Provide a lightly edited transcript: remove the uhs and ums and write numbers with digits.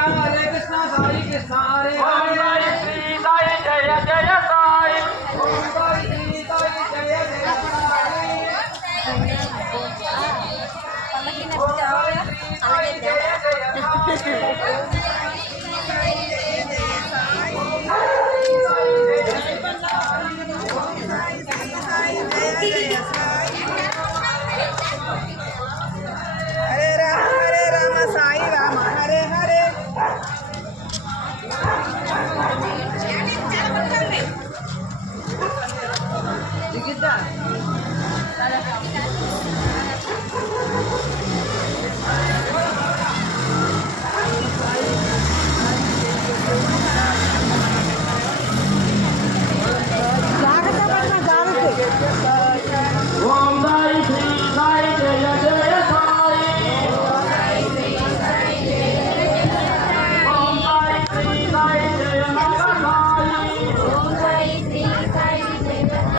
Hare Krishna Sai Krishna Hare Om Hare Shri Sai Jai Jai Sai Om Sai Shri Sai Jai Jai Sai Om Sai Shri Sai Jai Jai Hare Ram Sai Ram Hare Hare దిగిద్దా